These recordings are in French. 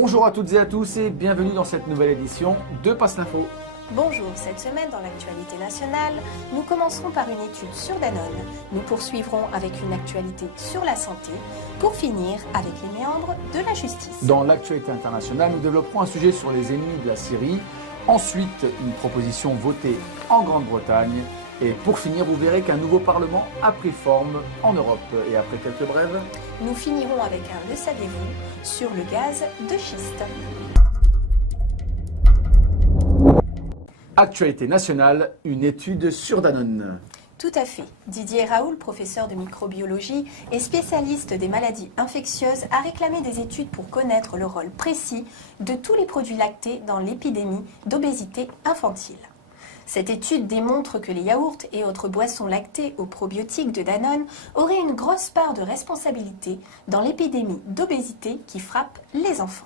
Bonjour à toutes et à tous et bienvenue dans cette nouvelle édition de Passe l'Info. Bonjour, cette semaine dans l'actualité nationale, nous commencerons par une étude sur Danone. Nous poursuivrons avec une actualité sur la santé, pour finir avec les méandres de la justice. Dans l'actualité internationale, nous développerons un sujet sur les ennemis de la Syrie. Ensuite, une proposition votée en Grande-Bretagne. Et pour finir, vous verrez qu'un nouveau Parlement a pris forme en Europe. Et après quelques brèves, nous finirons avec un « Le savez-vous » sur le gaz de schiste. Actualité nationale, une étude sur Danone. Tout à fait. Didier Raoult, professeur de microbiologie et spécialiste des maladies infectieuses, a réclamé des études pour connaître le rôle précis de tous les produits lactés dans l'épidémie d'obésité infantile. Cette étude démontre que les yaourts et autres boissons lactées aux probiotiques de Danone auraient une grosse part de responsabilité dans l'épidémie d'obésité qui frappe les enfants.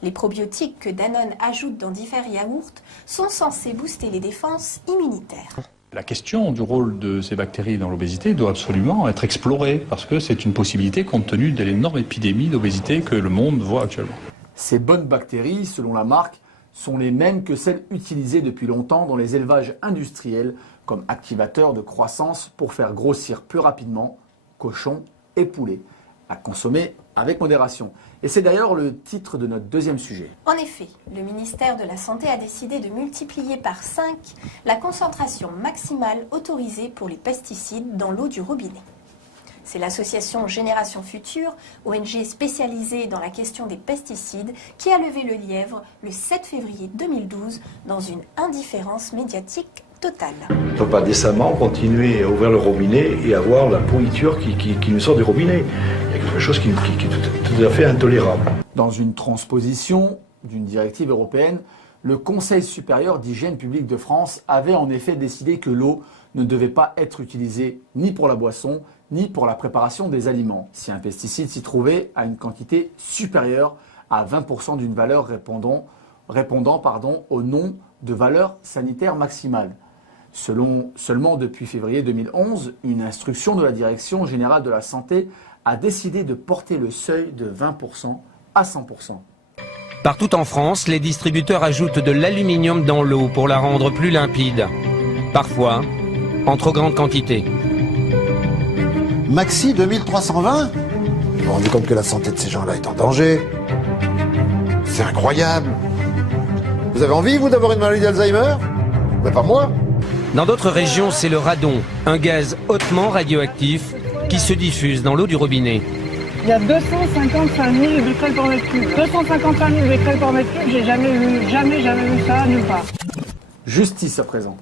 Les probiotiques que Danone ajoute dans divers yaourts sont censés booster les défenses immunitaires. La question du rôle de ces bactéries dans l'obésité doit absolument être explorée parce que c'est une possibilité compte tenu de l'énorme épidémie d'obésité que le monde voit actuellement. Ces bonnes bactéries, selon la marque, sont les mêmes que celles utilisées depuis longtemps dans les élevages industriels comme activateurs de croissance pour faire grossir plus rapidement cochons et poulets, à consommer avec modération. Et c'est d'ailleurs le titre de notre deuxième sujet. En effet, le ministère de la Santé a décidé de multiplier par 5 la concentration maximale autorisée pour les pesticides dans l'eau du robinet. C'est l'association Génération Future, ONG spécialisée dans la question des pesticides, qui a levé le lièvre le 7 février 2012 dans une indifférence médiatique totale. On ne peut pas décemment continuer à ouvrir le robinet et avoir la pourriture qui nous sort du robinet. Il y a quelque chose qui est tout à fait intolérable. Dans une transposition d'une directive européenne, le Conseil supérieur d'hygiène publique de France avait en effet décidé que l'eau ne devait pas être utilisée ni pour la boisson, ni pour la préparation des aliments, si un pesticide s'y trouvait à une quantité supérieure à 20% d'une valeur répondant au nom de valeur sanitaire maximale. Seulement depuis février 2011, une instruction de la Direction générale de la santé a décidé de porter le seuil de 20% à 100%. Partout en France, les distributeurs ajoutent de l'aluminium dans l'eau pour la rendre plus limpide. Parfois, en trop grande quantité. Maxi 2320 ? Vous vous rendez compte que la santé de ces gens-là est en danger ? C'est incroyable. Vous avez envie, vous, d'avoir une maladie d'Alzheimer ? Mais pas moi. Dans d'autres régions, c'est le radon, un gaz hautement radioactif qui se diffuse dans l'eau du robinet. Il y a 255 000 becquerels par mètre cube. 255 000 becquerels par mètre cube, j'ai jamais vu ça nulle part. Justice à présent.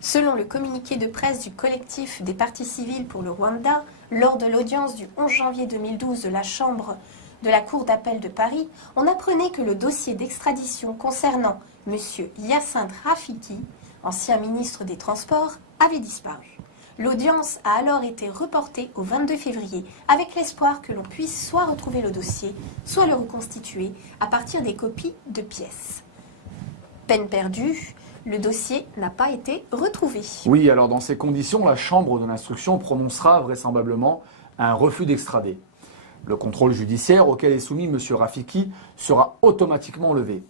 Selon le communiqué de presse du collectif des parties civiles pour le Rwanda, lors de l'audience du 11 janvier 2012 de la Chambre de la Cour d'appel de Paris, on apprenait que le dossier d'extradition concernant M. Hyacinthe Rafiki, ancien ministre des Transports, avait disparu. L'audience a alors été reportée au 22 février avec l'espoir que l'on puisse soit retrouver le dossier, soit le reconstituer à partir des copies de pièces. Peine perdue, le dossier n'a pas été retrouvé. Oui, alors dans ces conditions, la Chambre de l'instruction prononcera vraisemblablement un refus d'extrader. Le contrôle judiciaire auquel est soumis M. Rafiki sera automatiquement levé.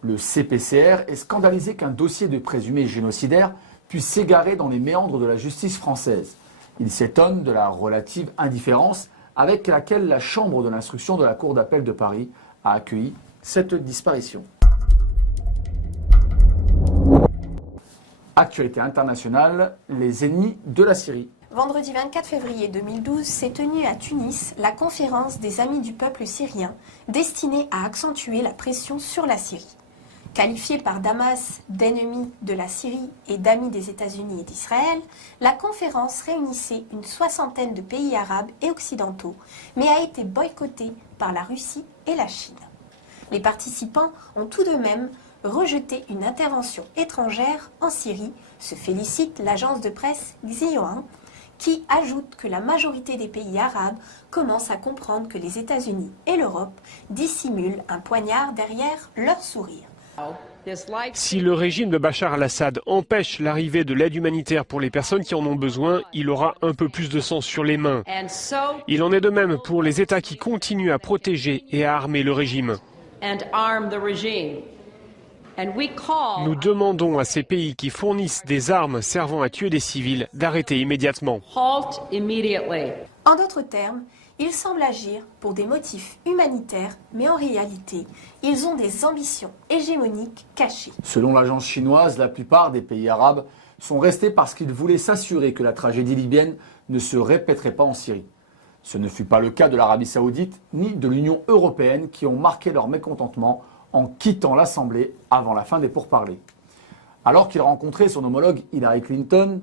Le CPCR est scandalisé qu'un dossier de présumé génocidaire puisse s'égarer dans les méandres de la justice française. Il s'étonne de la relative indifférence avec laquelle la Chambre de l'instruction de la Cour d'appel de Paris a accueilli cette disparition. Actualité internationale, les ennemis de la Syrie. Vendredi 24 février 2012 s'est tenue à Tunis la conférence des Amis du peuple syrien destinée à accentuer la pression sur la Syrie. Qualifiée par Damas d'ennemi de la Syrie et d'amis des États-Unis et d'Israël, la conférence réunissait une soixantaine de pays arabes et occidentaux, mais a été boycottée par la Russie et la Chine. Les participants ont tout de même rejeté une intervention étrangère en Syrie, se félicite l'agence de presse Xi'an, qui ajoute que la majorité des pays arabes commencent à comprendre que les États-Unis et l'Europe dissimulent un poignard derrière leur sourire. Si le régime de Bachar al-Assad empêche l'arrivée de l'aide humanitaire pour les personnes qui en ont besoin, il aura un peu plus de sang sur les mains. Il en est de même pour les États qui continuent à protéger et à armer le régime. and arm the regime. And we call Nous demandons à ces pays qui fournissent des armes servant à tuer des civils d'arrêter immédiatement. halt immediately. En d'autres termes, ils semblent agir pour des motifs humanitaires, mais en réalité, ils ont des ambitions hégémoniques cachées. Selon l'agence chinoise, la plupart des pays arabes sont restés parce qu'ils voulaient s'assurer que la tragédie libyenne ne se répéterait pas en Syrie. Ce ne fut pas le cas de l'Arabie saoudite ni de l'Union européenne qui ont marqué leur mécontentement en quittant l'Assemblée avant la fin des pourparlers. Alors qu'il rencontrait son homologue Hillary Clinton,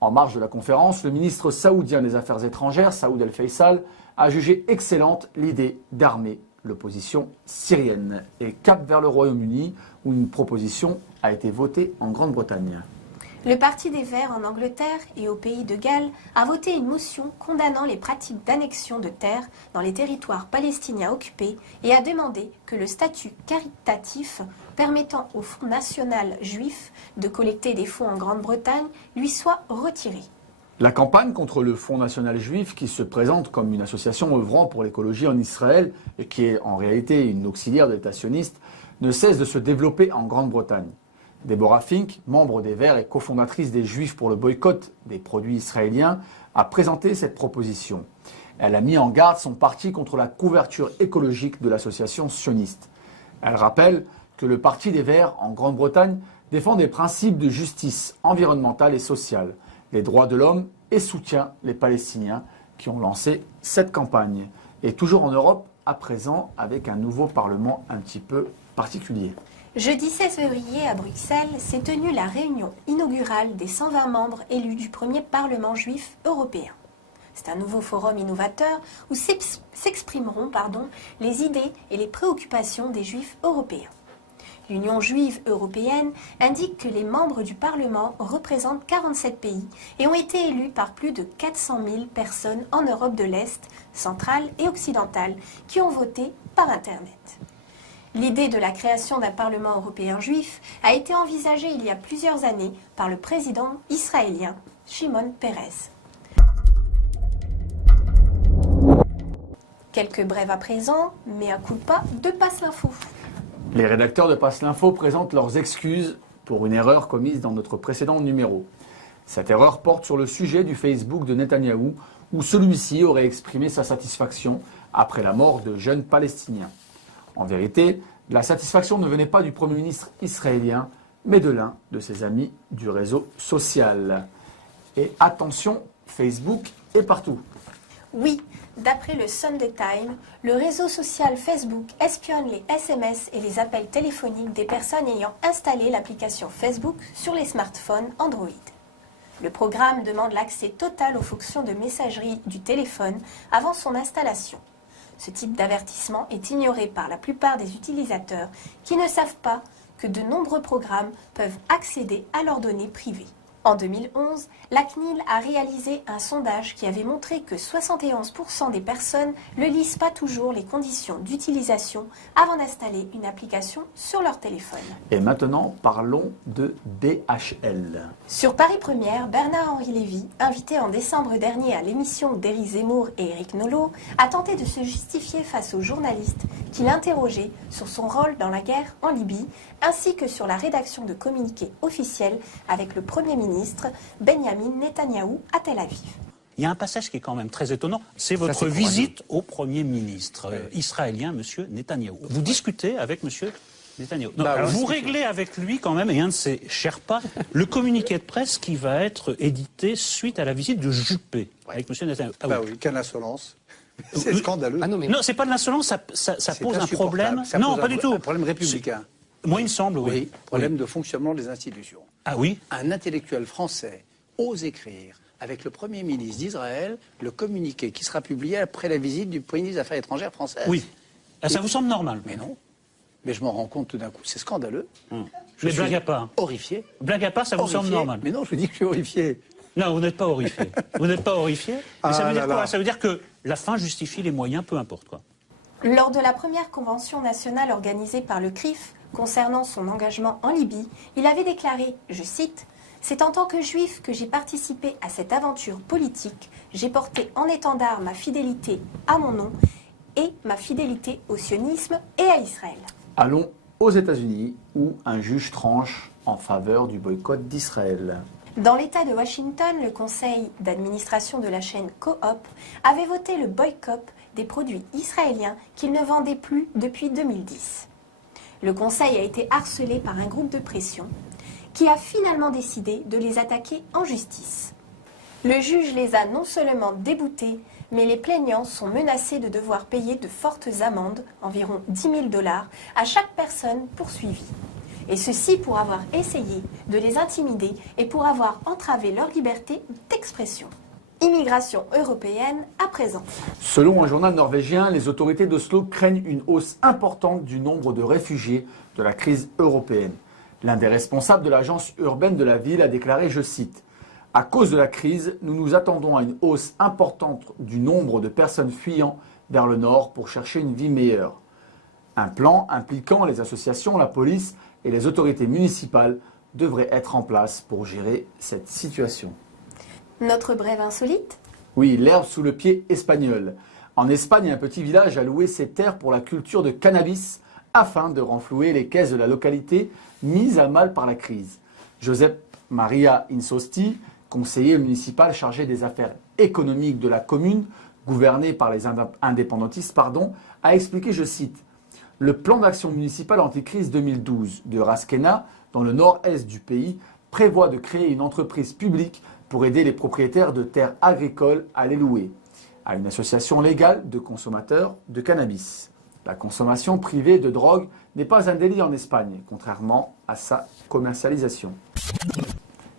en marge de la conférence, le ministre saoudien des Affaires étrangères, Saoud El-Faisal, a jugé excellente l'idée d'armer l'opposition syrienne. Et cap vers le Royaume-Uni, où une proposition a été votée en Grande-Bretagne. Le Parti des Verts en Angleterre et au pays de Galles a voté une motion condamnant les pratiques d'annexion de terres dans les territoires palestiniens occupés et a demandé que le statut caritatif permettant au Fonds national juif de collecter des fonds en Grande-Bretagne lui soit retiré. La campagne contre le Fonds national juif, qui se présente comme une association œuvrant pour l'écologie en Israël et qui est en réalité une auxiliaire de l'État sioniste, ne cesse de se développer en Grande-Bretagne. Deborah Fink, membre des Verts et cofondatrice des Juifs pour le boycott des produits israéliens, a présenté cette proposition. Elle a mis en garde son parti contre la couverture écologique de l'association sioniste. Elle rappelle que le Parti des Verts en Grande-Bretagne défend des principes de justice environnementale et sociale, les droits de l'homme et soutient les Palestiniens qui ont lancé cette campagne. Et toujours en Europe, à présent avec un nouveau Parlement un petit peu particulier. Jeudi 16 février à Bruxelles s'est tenue la réunion inaugurale des 120 membres élus du premier Parlement juif européen. C'est un nouveau forum innovateur où s'exprimeront les idées et les préoccupations des juifs européens. L'Union juive européenne indique que les membres du Parlement représentent 47 pays et ont été élus par plus de 400 000 personnes en Europe de l'Est, centrale et occidentale qui ont voté par Internet. L'idée de la création d'un Parlement européen juif a été envisagée il y a plusieurs années par le président israélien Shimon Peres. Quelques brèves à présent, mais à culpa de Passe l'Info. Les rédacteurs de Passe l'Info présentent leurs excuses pour une erreur commise dans notre précédent numéro. Cette erreur porte sur le sujet du Facebook de Netanyahou, où celui-ci aurait exprimé sa satisfaction après la mort de jeunes Palestiniens. En vérité, la satisfaction ne venait pas du Premier ministre israélien, mais de l'un de ses amis du réseau social. Et attention, Facebook est partout. Oui, d'après le Sunday Times, le réseau social Facebook espionne les SMS et les appels téléphoniques des personnes ayant installé l'application Facebook sur les smartphones Android. Le programme demande l'accès total aux fonctions de messagerie du téléphone avant son installation. Ce type d'avertissement est ignoré par la plupart des utilisateurs qui ne savent pas que de nombreux programmes peuvent accéder à leurs données privées. En 2011, la CNIL a réalisé un sondage qui avait montré que 71% des personnes ne lisent pas toujours les conditions d'utilisation avant d'installer une application sur leur téléphone. Et maintenant, parlons de DHL. Sur Paris Première, Bernard-Henri Lévy, invité en décembre dernier à l'émission d'Éric Zemmour et Éric Nolot, a tenté de se justifier face aux journalistes qui l'interrogeaient sur son rôle dans la guerre en Libye, ainsi que sur la rédaction de communiqués officiels avec le Premier ministre Benyamin Netanyahou à Tel Aviv. Il y a un passage qui est quand même très étonnant, c'est votre visite au Premier ministre israélien, M. Netanyahou. Vous discutez avec M. Netanyahou. Non, vous réglez avec lui quand même, et un de ses Sherpas, le communiqué de presse qui va être édité suite à la visite de Juppé avec M. Netanyahou. Oui, quelle insolence. C'est scandaleux. Ah non, c'est pas de l'insolence, ça pose un problème. Non, pas du tout. Un problème républicain. Moi, il me semble, oui. Problème de fonctionnement des institutions. Ah oui. Un intellectuel français ose écrire avec le Premier ministre d'Israël le communiqué qui sera publié après la visite du Premier ministre des Affaires étrangères françaises. Oui. Ça vous semble normal? Mais non. Mais je m'en rends compte tout d'un coup. C'est scandaleux. Je suis blague à part. Horrifié. Blague à part, ça vous semble normal? Mais non, je vous dis que je suis horrifié. Non, vous n'êtes pas horrifié. Vous n'êtes pas horrifié. Mais ça veut dire quoi? Ça veut dire que la fin justifie les moyens, peu importe quoi. Lors de la première convention nationale organisée par le CRIF concernant son engagement en Libye, il avait déclaré, je cite, « C'est en tant que juif que j'ai participé à cette aventure politique. J'ai porté en étendard ma fidélité à mon nom et ma fidélité au sionisme et à Israël. » Allons aux États-Unis où un juge tranche en faveur du boycott d'Israël. Dans l'État de Washington, le conseil d'administration de la chaîne Coop avait voté le boycott des produits israéliens qu'il ne vendait plus depuis 2010. Le conseil a été harcelé par un groupe de pression qui a finalement décidé de les attaquer en justice. Le juge les a non seulement déboutés, mais les plaignants sont menacés de devoir payer de fortes amendes, environ 10 000 $, à chaque personne poursuivie. Et ceci pour avoir essayé de les intimider et pour avoir entravé leur liberté d'expression. Immigration européenne à présent. Selon un journal norvégien, les autorités d'Oslo craignent une hausse importante du nombre de réfugiés de la crise européenne. L'un des responsables de l'agence urbaine de la ville a déclaré, je cite, « À cause de la crise, nous nous attendons à une hausse importante du nombre de personnes fuyant vers le nord pour chercher une vie meilleure. » Un plan impliquant les associations, la police et les autorités municipales devrait être en place pour gérer cette situation. Notre brève insolite ? Oui, l'herbe sous le pied espagnol. En Espagne, un petit village a loué ses terres pour la culture de cannabis afin de renflouer les caisses de la localité mises à mal par la crise. Josep Maria Insosti, conseiller municipal chargé des affaires économiques de la commune, gouvernée par les indépendantistes, a expliqué, je cite, « Le plan d'action municipal anticrise 2012 de Rasquena, dans le nord-est du pays, prévoit de créer une entreprise publique pour aider les propriétaires de terres agricoles à les louer à une association légale de consommateurs de cannabis. La consommation privée de drogue n'est pas un délit en Espagne, contrairement à sa commercialisation. »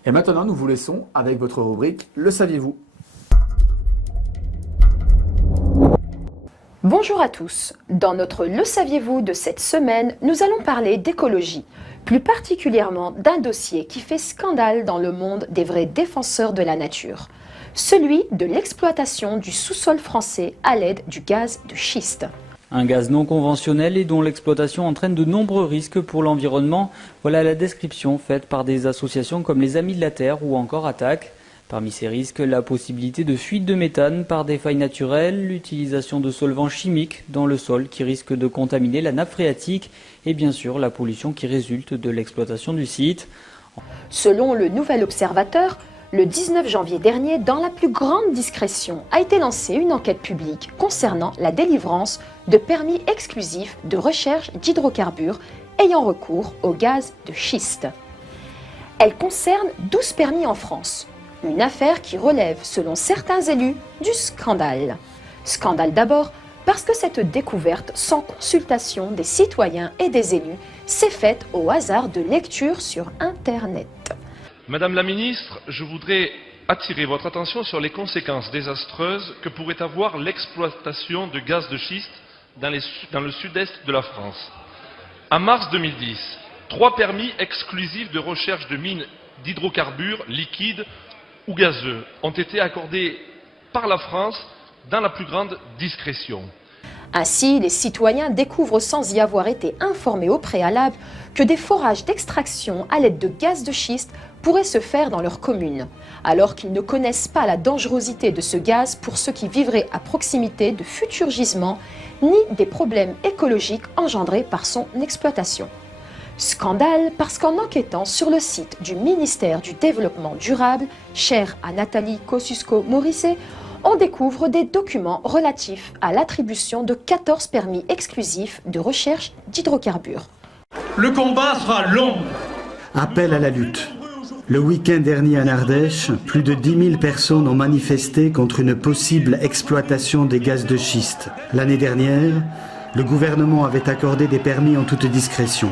Et maintenant, nous vous laissons avec votre rubrique « Le saviez-vous » ? Bonjour à tous. Dans notre Le saviez-vous de cette semaine, nous allons parler d'écologie, plus particulièrement d'un dossier qui fait scandale dans le monde des vrais défenseurs de la nature, celui de l'exploitation du sous-sol français à l'aide du gaz de schiste. Un gaz non conventionnel et dont l'exploitation entraîne de nombreux risques pour l'environnement. Voilà la description faite par des associations comme les Amis de la Terre ou encore Attaque. Parmi ces risques, la possibilité de fuite de méthane par des failles naturelles, l'utilisation de solvants chimiques dans le sol qui risquent de contaminer la nappe phréatique et bien sûr la pollution qui résulte de l'exploitation du site. Selon le Nouvel Observateur, le 19 janvier dernier, dans la plus grande discrétion, a été lancée une enquête publique concernant la délivrance de permis exclusifs de recherche d'hydrocarbures ayant recours au gaz de schiste. Elle concerne 12 permis en France. Une affaire qui relève, selon certains élus, du scandale. Scandale d'abord parce que cette découverte, sans consultation des citoyens et des élus, s'est faite au hasard de lectures sur Internet. Madame la ministre, je voudrais attirer votre attention sur les conséquences désastreuses que pourrait avoir l'exploitation de gaz de schiste dans le sud-est de la France. En mars 2010, 3 permis exclusifs de recherche de mines d'hydrocarbures liquides ou gazeux ont été accordés par la France dans la plus grande discrétion. Ainsi, les citoyens découvrent sans y avoir été informés au préalable que des forages d'extraction à l'aide de gaz de schiste pourraient se faire dans leur commune, alors qu'ils ne connaissent pas la dangerosité de ce gaz pour ceux qui vivraient à proximité de futurs gisements, ni des problèmes écologiques engendrés par son exploitation. Scandale parce qu'en enquêtant sur le site du ministère du Développement durable, cher à Nathalie Kosciusko-Morizet, on découvre des documents relatifs à l'attribution de 14 permis exclusifs de recherche d'hydrocarbures. Le combat sera long. Appel à la lutte. Le week-end dernier en Ardèche, plus de 10 000 personnes ont manifesté contre une possible exploitation des gaz de schiste. L'année dernière, le gouvernement avait accordé des permis en toute discrétion.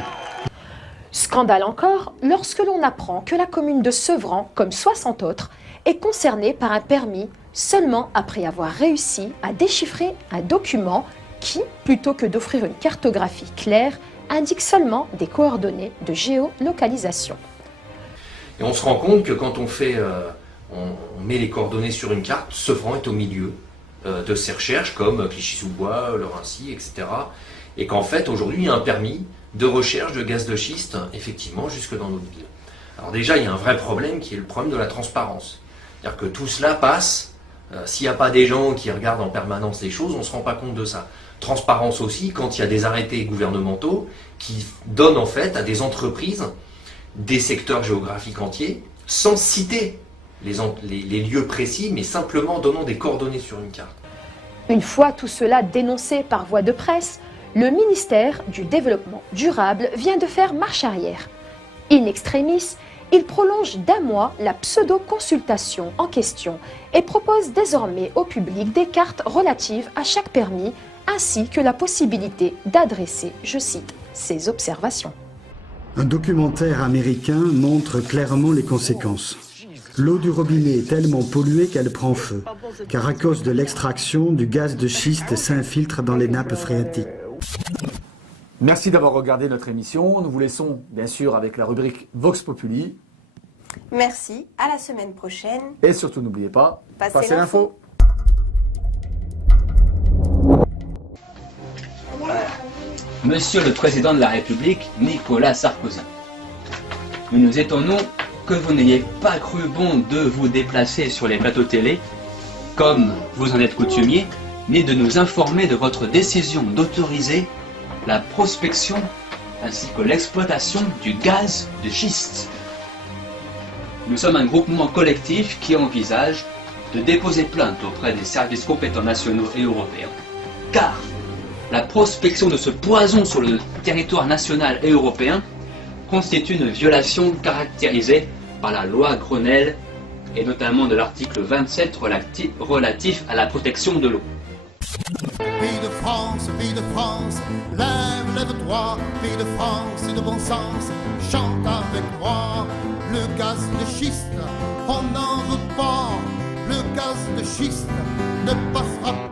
Scandale encore lorsque l'on apprend que la commune de Sevran, comme 60 autres, est concernée par un permis seulement après avoir réussi à déchiffrer un document qui, plutôt que d'offrir une cartographie claire, indique seulement des coordonnées de géolocalisation. Et on se rend compte que quand on met les coordonnées sur une carte, Sevran est au milieu de ces recherches comme Clichy-sous-Bois, Le Raincy, etc. Et qu'en fait, aujourd'hui, il y a un permis de recherche de gaz de schiste, effectivement, jusque dans notre ville. Alors déjà, il y a un vrai problème qui est le problème de la transparence. C'est-à-dire que tout cela passe S'il n'y a pas des gens qui regardent en permanence les choses, on ne se rend pas compte de ça. Transparence aussi quand il y a des arrêtés gouvernementaux qui donnent en fait à des entreprises des secteurs géographiques entiers sans citer les lieux précis, mais simplement donnant des coordonnées sur une carte. Une fois tout cela dénoncé par voie de presse, le ministère du Développement durable vient de faire marche arrière. In extremis, il prolonge d'1 mois la pseudo-consultation en question et propose désormais au public des cartes relatives à chaque permis ainsi que la possibilité d'adresser, je cite, ses observations. Un documentaire américain montre clairement les conséquences. L'eau du robinet est tellement polluée qu'elle prend feu, car à cause de l'extraction, du gaz de schiste s'infiltre dans les nappes phréatiques. Merci d'avoir regardé notre émission. Nous vous laissons bien sûr avec la rubrique Vox Populi. Merci, à la semaine prochaine. Et surtout n'oubliez pas, passez l'info. Monsieur le Président de la République, Nicolas Sarkozy. Nous nous étonnons que vous n'ayez pas cru bon de vous déplacer sur les plateaux télé, comme vous en êtes coutumier, ni de nous informer de votre décision d'autoriser la prospection ainsi que l'exploitation du gaz de schiste. Nous sommes un groupement collectif qui envisage de déposer plainte auprès des services compétents nationaux et européens, car la prospection de ce poison sur le territoire national et européen constitue une violation caractérisée par la loi Grenelle et notamment de l'article 27 relatif à la protection de l'eau. Pays de France, lève-toi, pays de France et de bon sens, chante avec moi. Le gaz de schiste, on n'en veut pas, le gaz de schiste ne passera pas.